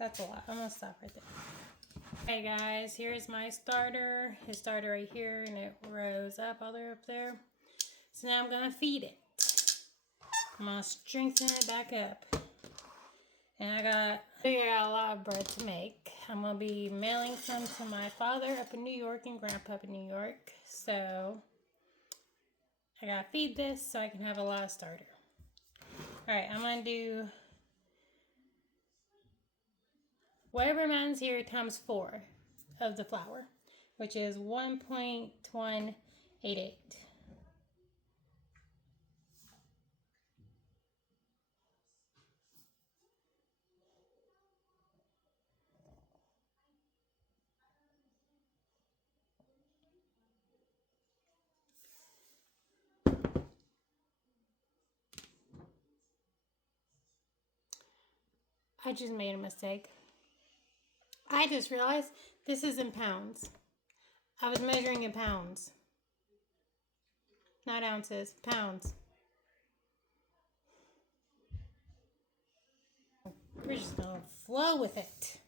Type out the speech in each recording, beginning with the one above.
That's a lot. I'm gonna stop right there. Hey guys, here's my starter. His starter right here, and it rose up all the way up there. So now I'm gonna feed it. I'm gonna strengthen it back up. And I got a lot of bread to make. I'm gonna be mailing some to my father up in New York and grandpa up in New York. So I gotta feed this so I can have a lot of starter. Alright, I'm gonna do whatever amounts here times 4 of the flour, which is 1.188. I just made a mistake. I just realized this is in pounds. I was measuring in pounds. Not ounces, pounds. We're just gonna flow with it.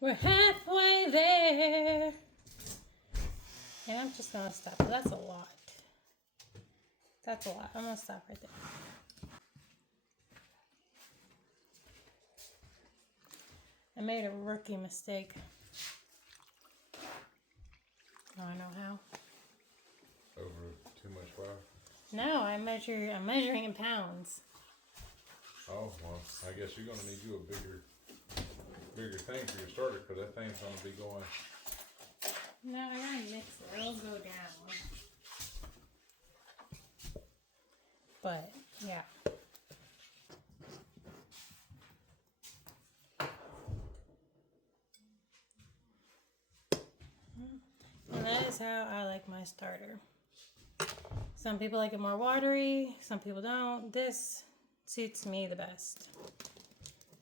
We're halfway there. And I'm just gonna stop. That's a lot. That's a lot. I'm gonna stop right there. I made a rookie mistake. Now I know how. Over too much flour? No, I'm measuring in pounds. Oh, well, I guess you're gonna need you a bigger thing for your starter, because that thing's gonna be going. No, I gotta mix it. It'll go down. But, yeah. And that is how I like my starter. Some people like it more watery, some people don't. This suits me the best.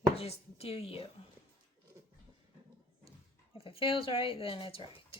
You just do you. If it feels right, then it's right.